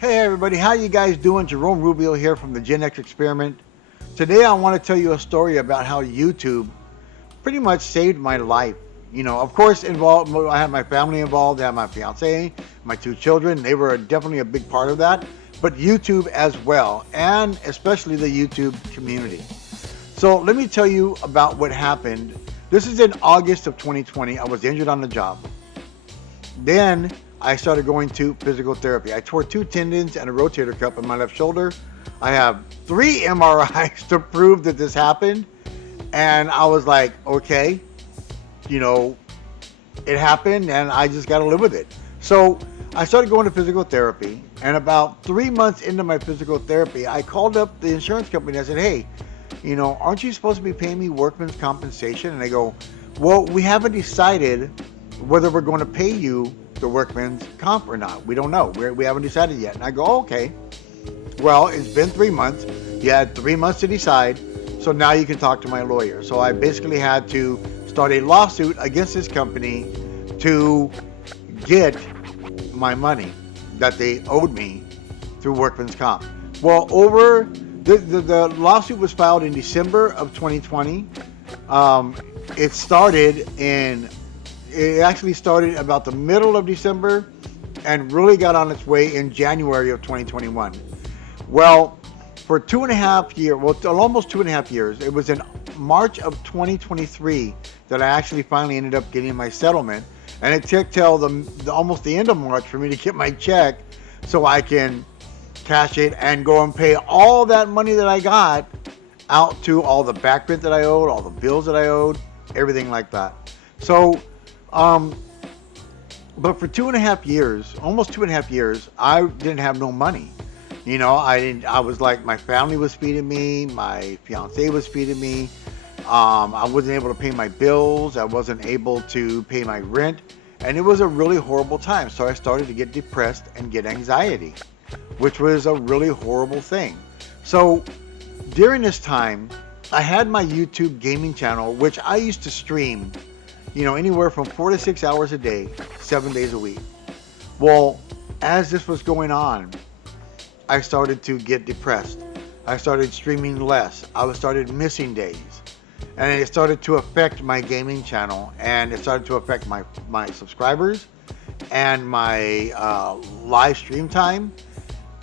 Hey everybody, how you guys doing? Jerome Rubio here from the GenX Experiment. Today I want to tell you a story about how YouTube pretty much saved my life. Of course, involved. I had my family involved. I had my fiance, my two children. They were definitely a big part of that. But YouTube as well, and especially the YouTube community. So let me tell you about what happened. This is in August of 2020. I was injured on the job. Then I started going to physical therapy. I tore two tendons and a rotator cuff in my left shoulder. I have three MRIs to prove that this happened. And I was like, okay, you know, it happened and I just got to live with it. So I started going to physical therapy. And about 3 months into my physical therapy, I called up the insurance company. I said, hey, aren't you supposed to be paying me workman's compensation? And they go, well, we haven't decided whether we're going to pay you the workman's comp or not. We don't know. We haven't decided yet. And I go, oh, okay. Well, it's been 3 months. You had 3 months to decide. So now you can talk to my lawyer. So I basically had to start a lawsuit against this company to get my money that they owed me through workman's comp. Well, the lawsuit was filed in December of 2020. It actually started about the middle of December and really got on its way in January of 2021. Well, for 2.5 years, almost 2.5 years, it was in March of 2023 that I actually finally ended up getting my settlement. And it took till almost the end of March for me to get my check so I can cash it and go and pay all that money that I got out to all the back rent that I owed, all the bills that I owed, everything like that. So, but for 2.5 years, almost 2.5 years, I didn't have no money. I was like, my family was feeding me, my fiance was feeding me. I wasn't able to pay my bills. I wasn't able to pay my rent. And it was a really horrible time. So I started to get depressed and get anxiety, which was a really horrible thing. So during this time, I had my YouTube gaming channel, which I used to stream, anywhere from 4 to 6 hours a day, 7 days a week. Well, as this was going on, I started to get depressed. I started streaming less. I started missing days. And it started to affect my gaming channel, and it started to affect my subscribers and my live stream time.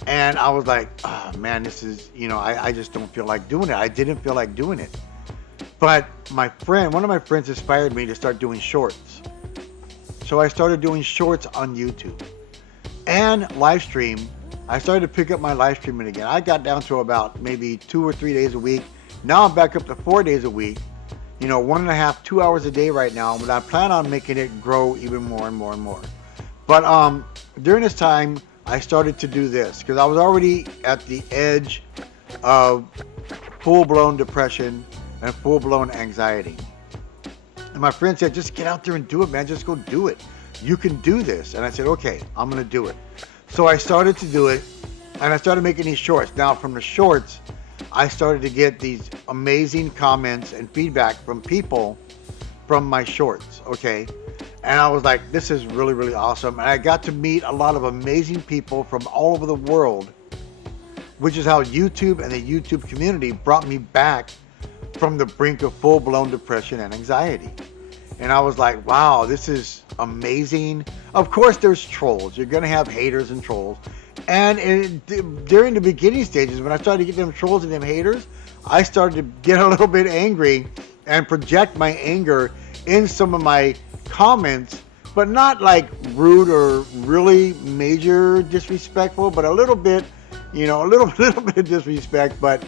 And I was like, oh, man, this is, I just don't feel like doing it. I didn't feel like doing it. But one of my friends inspired me to start doing shorts. So I started doing shorts on YouTube and live stream. I started to pick up my live streaming again. I got down to about maybe 2 or 3 days a week. Now I'm back up to 4 days a week, 1.5, 2 hours a day right now, but I plan on making it grow even more and more and more. But during this time, I started to do this because I was already at the edge of full-blown depression and full-blown anxiety. And my friend said, just get out there and do it, man. Just go do it. You can do this. And I said, okay, I'm going to do it. So I started to do it, and I started making these shorts. Now, from the shorts, I started to get these amazing comments and feedback from people from my shorts, okay? And I was like, this is really, really awesome. And I got to meet a lot of amazing people from all over the world, which is how YouTube and the YouTube community brought me back from the brink of full-blown depression and anxiety. And I was like, wow, this is amazing. Of course, there's trolls. You're going to have haters and trolls. And during the beginning stages, when I started to get them trolls and them haters, I started to get a little bit angry and project my anger in some of my comments, but not like rude or really major disrespectful, but a little bit, a little bit of disrespect. But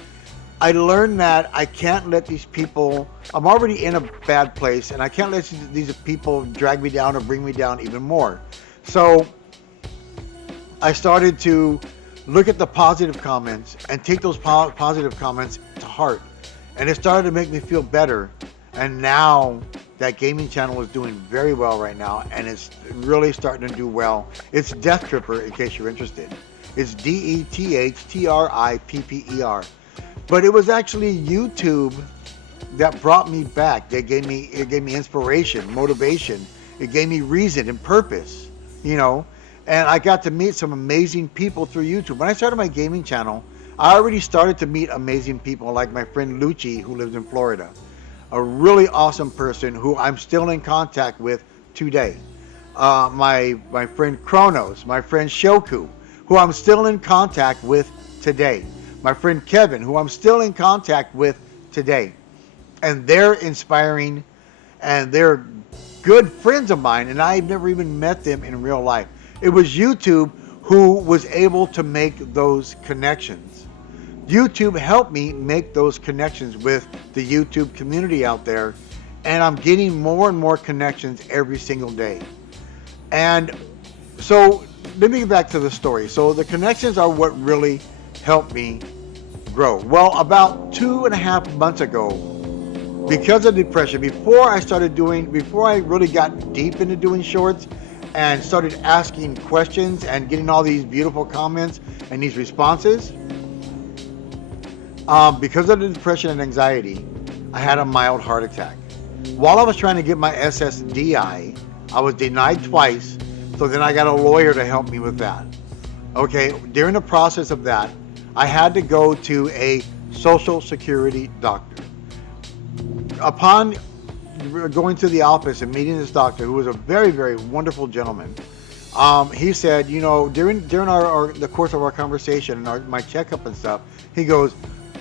I learned that I can't let these people, I'm already in a bad place, and I can't let these people drag me down or bring me down even more. So I started to look at the positive comments and take those positive comments to heart. And it started to make me feel better. And now that gaming channel is doing very well right now, and it's really starting to do well. It's Death Tripper, in case you're interested. It's DETHTRIPPER. But it was actually YouTube that brought me back. It gave me inspiration, motivation. It gave me reason and purpose, And I got to meet some amazing people through YouTube. When I started my gaming channel, I already started to meet amazing people like my friend Lucci, who lives in Florida. A really awesome person who I'm still in contact with today. My friend Kronos, my friend Shoku, who I'm still in contact with today. My friend Kevin, who I'm still in contact with today. And they're inspiring, and they're good friends of mine, and I've never even met them in real life. It was YouTube who was able to make those connections. YouTube helped me make those connections with the YouTube community out there, and I'm getting more and more connections every single day. And so let me get back to the story. So the connections are what really helped me grow. Well, about 2.5 months ago, because of depression, before I really got deep into doing shorts and started asking questions and getting all these beautiful comments and these responses, because of the depression and anxiety, I had a mild heart attack. While I was trying to get my SSDI, I was denied twice, so then I got a lawyer to help me with that. Okay, during the process of that, I had to go to a Social Security doctor. Upon going to the office and meeting this doctor, who was a very, very wonderful gentleman, he said, you know, during the course of our conversation and my checkup and stuff, he goes,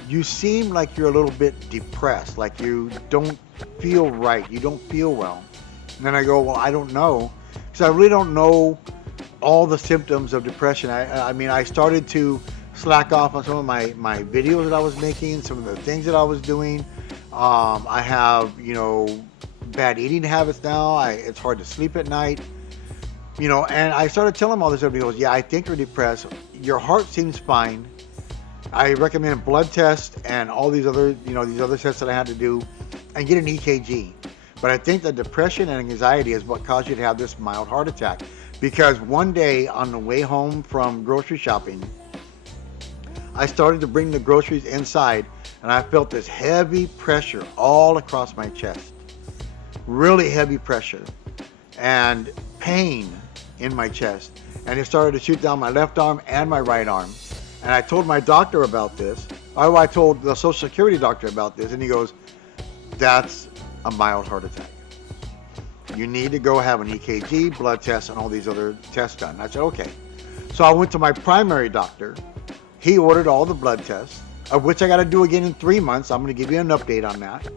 you seem like you're a little bit depressed, like you don't feel right, you don't feel well. And then I go, well, I don't know, because I really don't know all the symptoms of depression. I mean, I started to slack off on some of my videos that I was making, some of the things that I was doing. I have, you know, bad eating habits now. It's hard to sleep at night, you know, and I started telling him all this stuff. He goes, yeah, I think you're depressed. Your heart seems fine. I recommend blood tests and all these other, you know, these other tests that I had to do and get an EKG. But I think that depression and anxiety is what caused you to have this mild heart attack. Because one day on the way home from grocery shopping, I started to bring the groceries inside, and I felt this heavy pressure all across my chest. Really heavy pressure and pain in my chest. And it started to shoot down my left arm and my right arm. And I told my doctor about this. I told the Social Security doctor about this, and he goes, that's a mild heart attack. You need to go have an EKG, blood test, and all these other tests done. I said, okay. So I went to my primary doctor. He ordered all the blood tests, of which I got to do again in 3 months. I'm going to give you an update on that.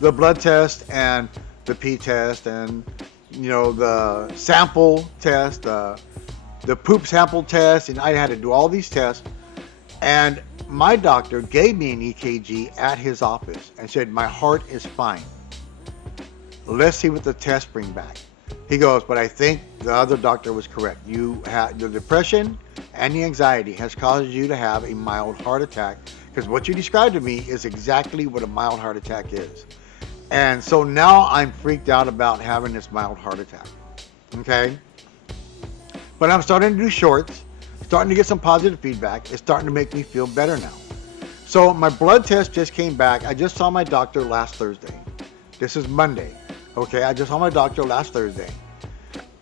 The blood test and the P test and, you know, the sample test, the poop sample test, and I had to do all these tests. And my doctor gave me an EKG at his office and said, my heart is fine. Let's see what the tests bring back. He goes, but I think the other doctor was correct. You have the depression and the anxiety has caused you to have a mild heart attack, because what you described to me is exactly what a mild heart attack is. And so now I'm freaked out about having this mild heart attack. Okay? But I'm starting to do shorts, starting to get some positive feedback. It's starting to make me feel better now. So my blood test just came back. I just saw my doctor last Thursday. This is Monday. Okay, I just saw my doctor last Thursday.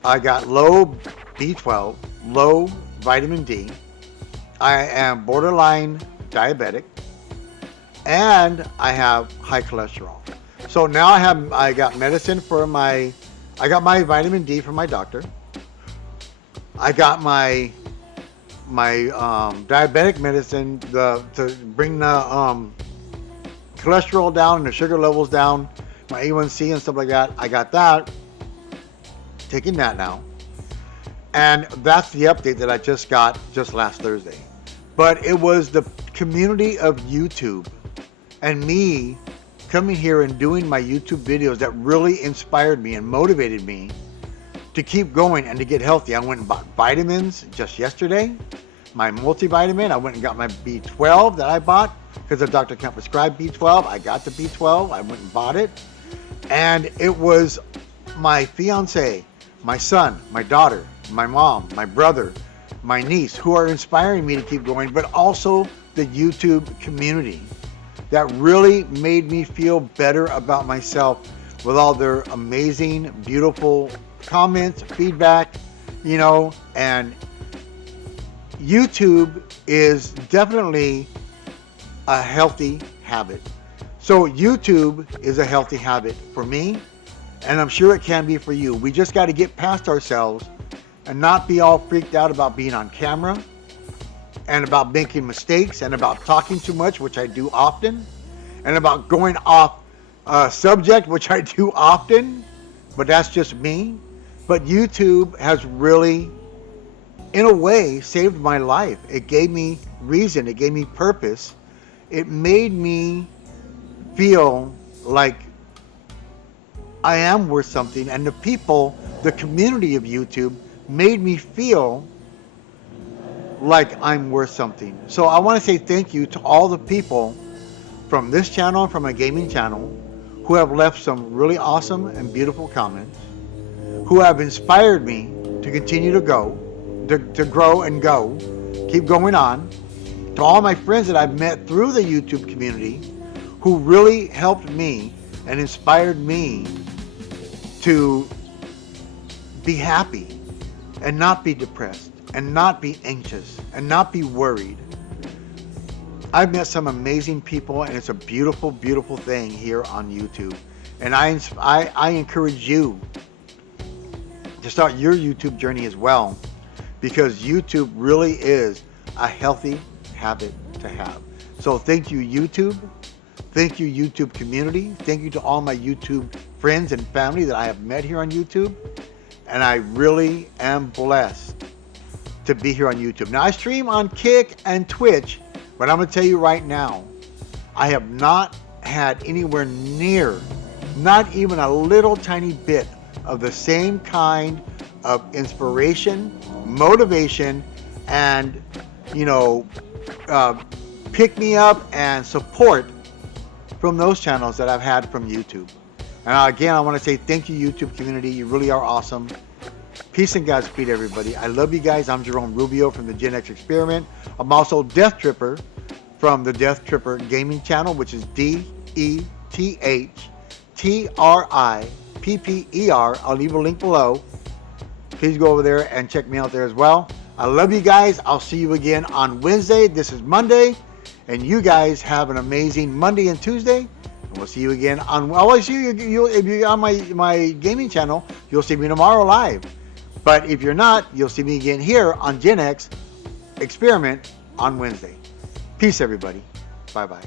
I got low B12, low vitamin D. I am borderline diabetic, and I have high cholesterol. So now I got medicine for I got my vitamin D from my doctor. I got my diabetic medicine to bring the cholesterol down and the sugar levels down, my A1C and stuff like that. I got that. Taking that now. And that's the update that I just got just last Thursday. But it was the community of YouTube and me coming here and doing my YouTube videos that really inspired me and motivated me to keep going and to get healthy. I went and bought vitamins just yesterday. My multivitamin, I went and got my B12 that I bought because the doctor can't prescribe B12. I got the B12, I went and bought it. And it was my fiance, my son, my daughter, my mom, my brother, my niece, who are inspiring me to keep going, but also the YouTube community that really made me feel better about myself with all their amazing, beautiful comments, feedback, you know, and YouTube is definitely a healthy habit. So YouTube is a healthy habit for me, and I'm sure it can be for you. We just got to get past ourselves and not be all freaked out about being on camera and about making mistakes and about talking too much, which I do often, and about going off subject, which I do often, but that's just me. But YouTube has really, in a way, saved my life. It gave me reason. It gave me purpose. It made me feel like I am worth something, and the people, the community of YouTube, made me feel like I'm worth something. So I want to say thank you to all the people from this channel and from my gaming channel who have left some really awesome and beautiful comments, who have inspired me to continue to grow and go, keep going on. To all my friends that I've met through the YouTube community who really helped me and inspired me to be happy and not be depressed and not be anxious and not be worried. I've met some amazing people, and it's a beautiful, beautiful thing here on YouTube. And I encourage you to start your YouTube journey as well, because YouTube really is a healthy habit to have. So thank you, YouTube. Thank you, YouTube community. Thank you to all my YouTube friends and family that I have met here on YouTube. And I really am blessed to be here on YouTube. Now, I stream on Kick and Twitch, but I'm going to tell you right now, I have not had anywhere near, not even a little tiny bit of the same kind of inspiration, motivation, and, you know, pick me up and support from those channels that I've had from YouTube. And again, I want to say thank you, YouTube community. You really are awesome. Peace and Godspeed, everybody. I love you guys. I'm Jerome Rubio from the GenX Experiment. I'm also Death Tripper from the Death Tripper Gaming Channel, which is DETHTRIPPER. I'll leave a link below. Please go over there and check me out there as well. I love you guys. I'll see you again on Wednesday. This is Monday. And you guys have an amazing Monday and Tuesday. And we'll see you again on, if you're on my gaming channel, you'll see me tomorrow live. But if you're not, you'll see me again here on GenX Experiment on Wednesday. Peace, everybody. Bye-bye.